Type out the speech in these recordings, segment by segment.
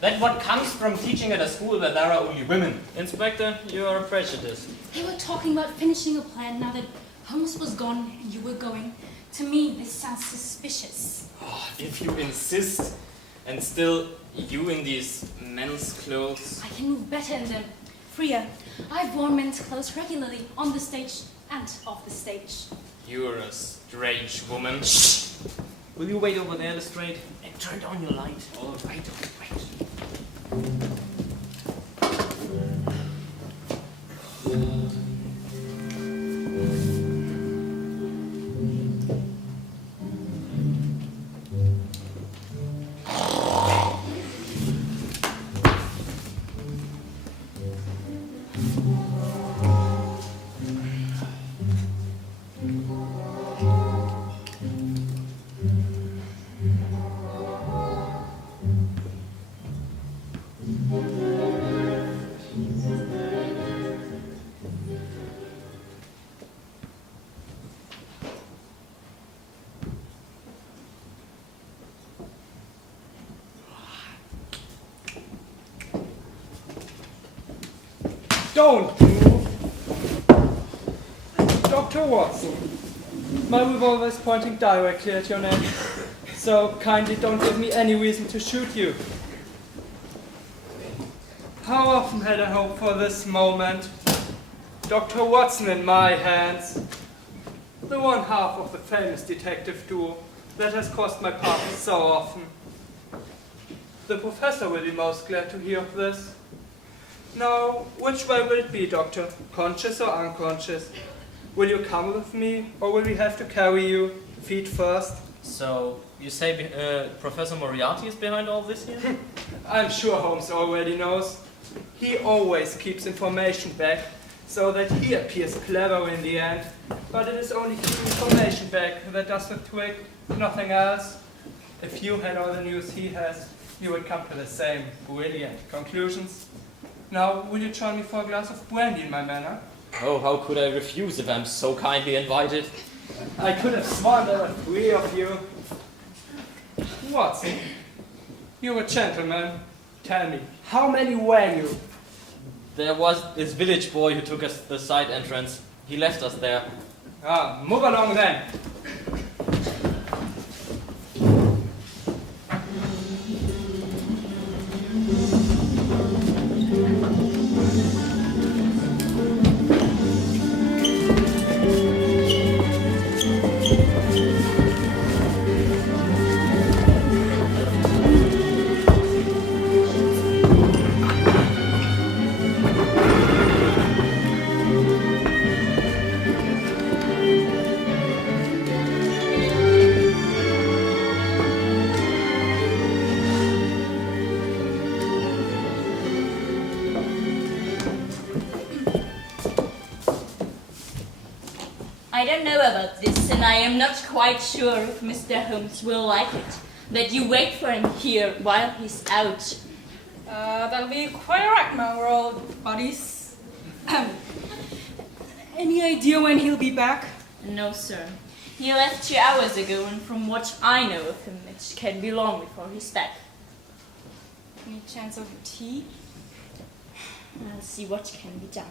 That what comes from teaching at a school where there are only women. Inspector, you are prejudiced. They were talking about finishing a plan now that Holmes was gone and you were going. To me, this sounds suspicious. Oh, if you insist, and still you in these men's clothes. I can move better in them. Freer. I've worn men's clothes regularly, on the stage and off the stage. You're a strange woman. Will you wait over there, Lestrade? And turn on your light. All right, all right. Don't move! Dr. Watson, my revolver is pointing directly at your neck, so kindly don't give me any reason to shoot you. How often had I hoped for this moment? Dr. Watson in my hands. The one half of the famous detective duo that has crossed my path so often. The professor will be most glad to hear of this. Now, which way will it be, Doctor? Conscious or unconscious? Will you come with me, or will we have to carry you, feet first? So, you say Professor Moriarty is behind all this here? I'm sure Holmes already knows. He always keeps information back, so that he appears clever in the end. But it is only keeping information back that does the trick, nothing else. If you had all the news he has, you would come to the same brilliant conclusions. Now, will you join me for a glass of brandy in my manor? Oh, how could I refuse if I'm so kindly invited? I could have sworn there were three of you. Watson, you're a gentleman. Tell me, how many were you? There was this village boy who took us the side entrance. He left us there. Ah, move along then. I don't know about this, and I am not quite sure if Mr. Holmes will like it, that you wait for him here while he's out. That'll be quite alright, my old buddies. Any idea when he'll be back? No, sir. He left 2 hours ago, and from what I know of him, it can be long before he's back. Any chance of tea? I'll see what can be done.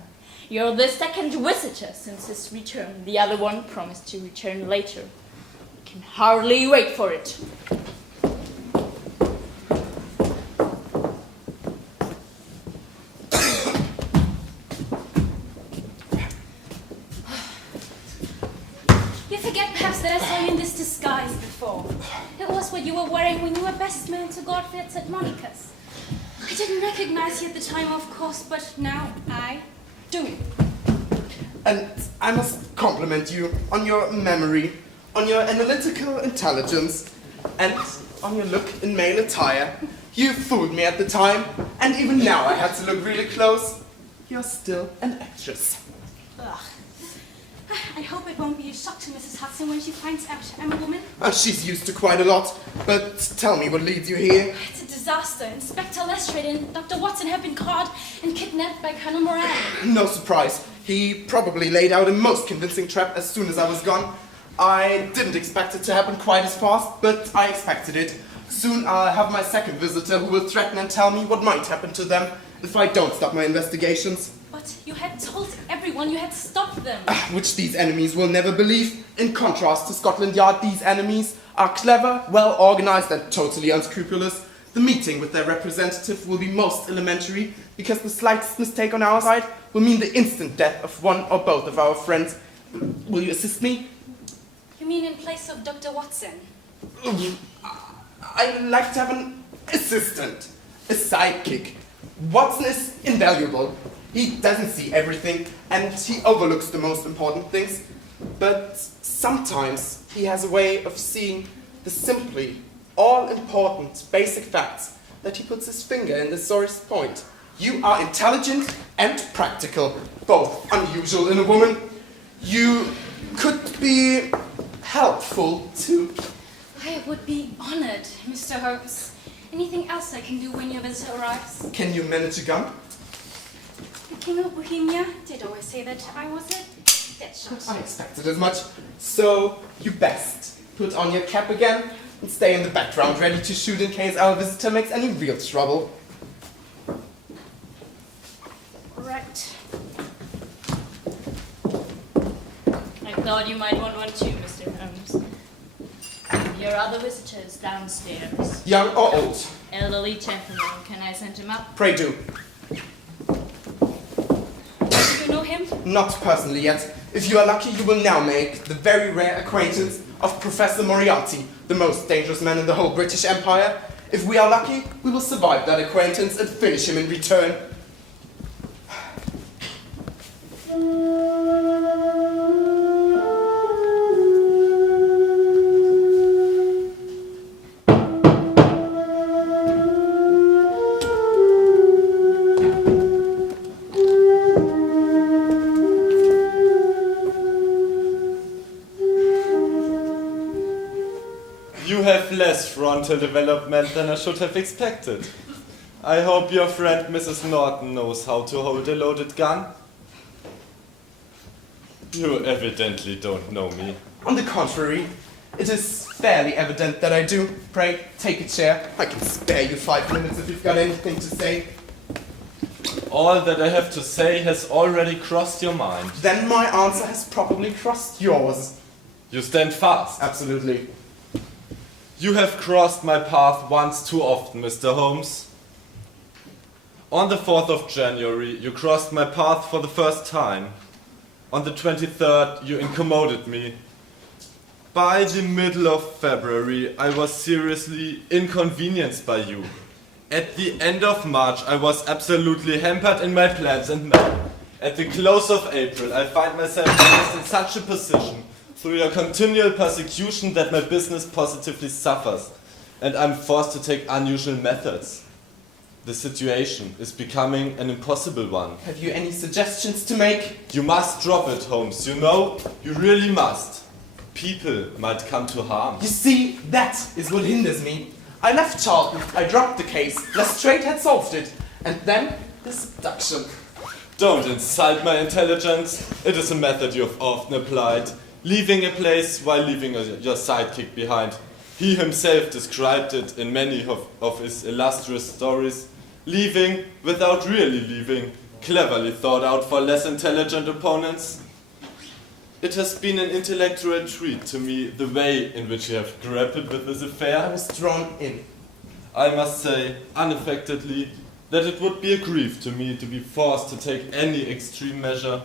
You're the second visitor since his return. The other one promised to return later. I can hardly wait for it. You forget perhaps that I saw you in this disguise before. It was what you were wearing when you were best man to Godfrey at St. Monica's. I didn't recognize you at the time, of course, but now I do. And I must compliment you on your memory, on your analytical intelligence, and on your look in male attire. You fooled me at the time, and even now I had to look really close. You're still an actress. Ugh. I hope it won't be a shock to Mrs. Hudson when she finds out I'm a woman. She's used to quite a lot, but tell me what leads you here. It's a disaster. Inspector Lestrade and Dr. Watson have been caught and kidnapped by Colonel Moran. No surprise. He probably laid out a most convincing trap as soon as I was gone. I didn't expect it to happen quite as fast, but I expected it. Soon I'll have my second visitor who will threaten and tell me what might happen to them if I don't stop my investigations. But you had told everyone you had stopped them. Which these enemies will never believe. In contrast to Scotland Yard, these enemies are clever, well organized and totally unscrupulous. The meeting with their representative will be most elementary because the slightest mistake on our side will mean the instant death of one or both of our friends. Will you assist me? You mean in place of Dr. Watson? I'd like to have an assistant, a sidekick. Watson is invaluable. He doesn't see everything and he overlooks the most important things. But sometimes he has a way of seeing the simply all-important basic facts that he puts his finger in the sorest point. You are intelligent and practical, both unusual in a woman. You could be helpful too. I would be honored, Mr. Holmes. Anything else I can do when your visitor arrives? Can you manage a gun? The King of Bohemia did always say that I was a dead shot. I expected as much. So you best put on your cap again and stay in the background, ready to shoot in case our visitor makes any real trouble. Right. I thought you might want one too, Mr. Holmes. Your other visitors downstairs. Young or old? Elderly gentleman. Can I send him up? Pray do. Do you know him? Not personally yet. If you are lucky, you will now make the very rare acquaintance of Professor Moriarty, the most dangerous man in the whole British Empire. If we are lucky, we will survive that acquaintance and finish him in return. Less frontal development than I should have expected. I hope your friend Mrs. Norton knows how to hold a loaded gun. You evidently don't know me. On the contrary, it is fairly evident that I do. Pray, take a chair. I can spare you 5 minutes if you've got anything to say. All that I have to say has already crossed your mind. Then my answer has probably crossed yours. You stand fast. Absolutely. You have crossed my path once too often, Mr. Holmes. On the 4th of January, you crossed my path for the first time. On the 23rd, you incommoded me. By the middle of February, I was seriously inconvenienced by you. At the end of March, I was absolutely hampered in my plans, and now, at the close of April, I find myself placed in such a position through your continual persecution that my business positively suffers, and I'm forced to take unusual methods. The situation is becoming an impossible one. Have you any suggestions to make? You must drop it, Holmes, you know? You really must. People might come to harm. You see, that is what hinders me. I left Charlton, I dropped the case, Lestrade had solved it, and then the seduction. Don't insult my intelligence. It is a method you have often applied. Leaving a place while leaving your sidekick behind. He himself described it in many of his illustrious stories. Leaving without really leaving, cleverly thought out for less intelligent opponents. It has been an intellectual treat to me the way in which you have grappled with this affair. I was drawn in. I must say, unaffectedly, that it would be a grief to me to be forced to take any extreme measure.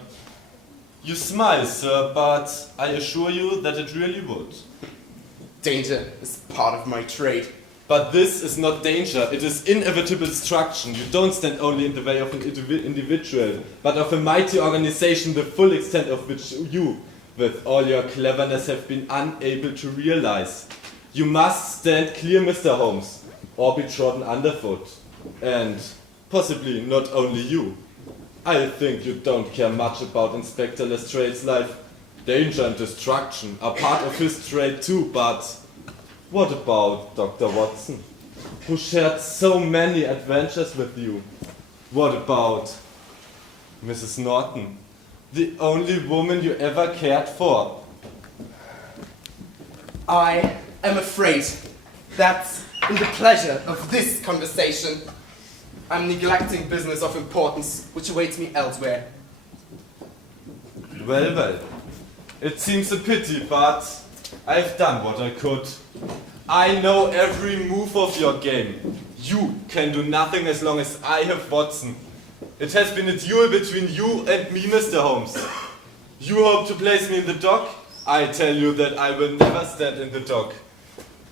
You smile, sir, but I assure you that it really would. Danger is part of my trade. But this is not danger, it is inevitable destruction. You don't stand only in the way of an individual, but of a mighty organization, the full extent of which you, with all your cleverness, have been unable to realize. You must stand clear, Mr. Holmes, or be trodden underfoot. And possibly not only you. I think you don't care much about Inspector Lestrade's life. Danger and destruction are part of his trade too, but what about Dr. Watson, who shared so many adventures with you? What about Mrs. Norton, the only woman you ever cared for? I am afraid that in the pleasure of this conversation, I'm neglecting business of importance which awaits me elsewhere. Well, well. It seems a pity, but I've done what I could. I know every move of your game. You can do nothing as long as I have Watson. It has been a duel between you and me, Mr. Holmes. You hope to place me in the dock? I tell you that I will never stand in the dock.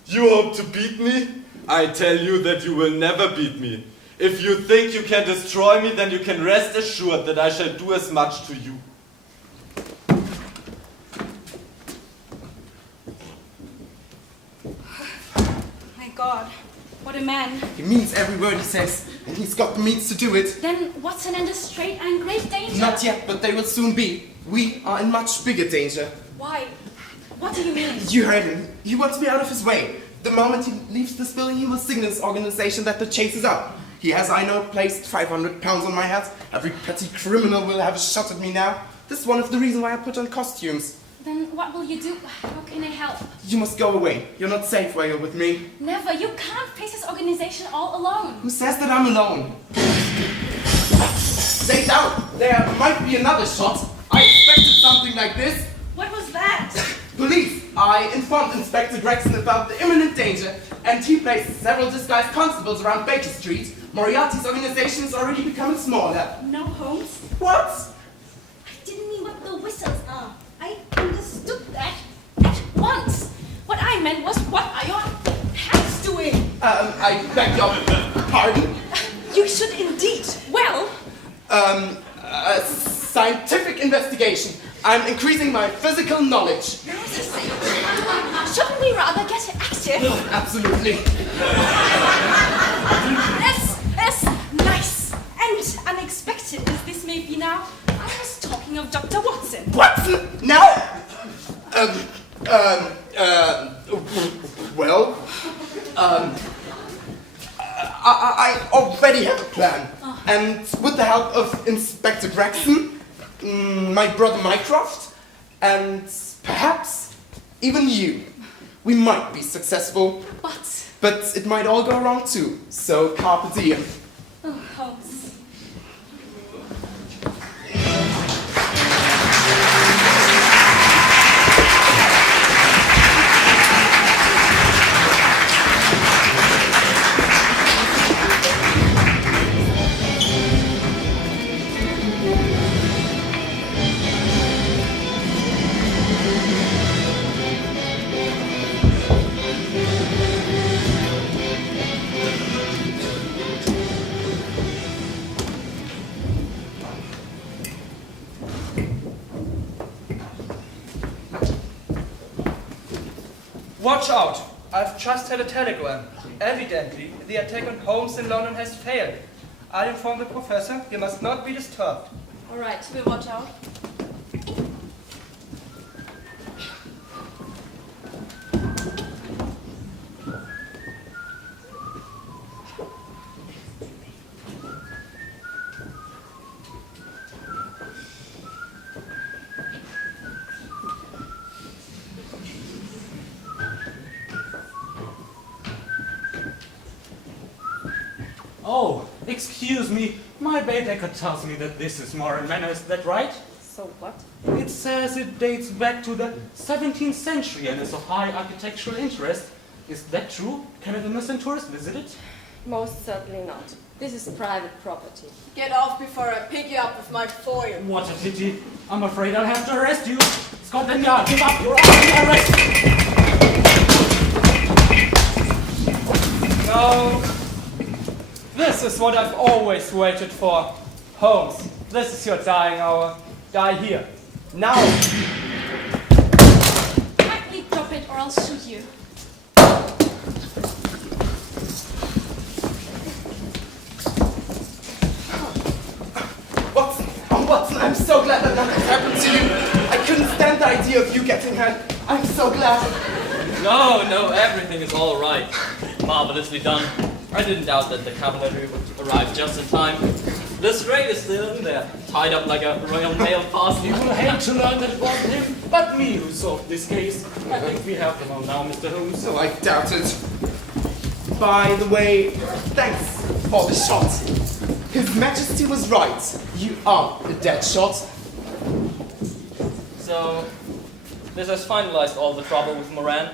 You hope to beat me? I tell you that you will never beat me. If you think you can destroy me, then you can rest assured that I shall do as much to you. My God, what a man. He means every word he says, and he's got the means to do it. Then Watson and Lestrade are in great danger. Not yet, but they will soon be. We are in much bigger danger. Why? What do you mean? You heard him. He wants me out of his way. The moment he leaves this building, he will signal his organization that the chase is up. He has, I know, placed 500 pounds on my head. Every petty criminal will have a shot at me now. This is one of the reasons why I put on costumes. Then what will you do? How can I help? You must go away. You're not safe while you're with me. Never. You can't face this organization all alone. Who says that I'm alone? Stay down. There might be another shot. I expected something like this. What was that? Police! I informed Inspector Gregson about the imminent danger, and he placed several disguised constables around Baker Street. Moriarty's organization is already becoming smaller. No, Holmes. What? I didn't mean what the whistles are. I understood that at once. What I meant was, what are your hands doing? I beg your pardon? You should indeed. Well, Scientific investigation. I'm increasing my physical knowledge. shouldn't we rather get active? Absolutely. As nice and unexpected as this may be now, I was talking of Dr. Watson. Watson? Now? Well, I already have a plan. And with the help of Inspector Gregson, my brother Mycroft, and perhaps even you, we might be successful. But it might all go wrong too. So carpe diem. Oh, Holmes. Watch out! I've just had a telegram. Evidently, the attack on Holmes in London has failed. I'll inform the professor. He must not be disturbed. All right, we'll watch out. Oh, excuse me. My Baedeker tells me that this is Morin Manor. Is that right? So what? It says it dates back to the 17th century and is of high architectural interest. Is that true? Can an innocent tourist visit it? Most certainly not. This is private property. Get off before I pick you up with my foil. What a pity. I'm afraid I'll have to arrest you. Scotland Yard, give up. You're under arrest. No. This is what I've always waited for. Holmes, this is your dying hour. Die here. Now! Kindly drop it or I'll shoot you. Watson, I'm so glad that nothing happened to you. I couldn't stand the idea of you getting hurt. I'm so glad. No, everything is all right. Marvelously done. I didn't doubt that the cavalry would arrive just in time. Lestrade is still in there, tied up like a royal mail parcel. You will hate to learn that it wasn't him, but me who solved this case. I think we have them all now, Mr. Holmes. So I doubt it. By the way, thanks for the shot. His Majesty was right. You are a dead shot. So, this has finalized all the trouble with Moran.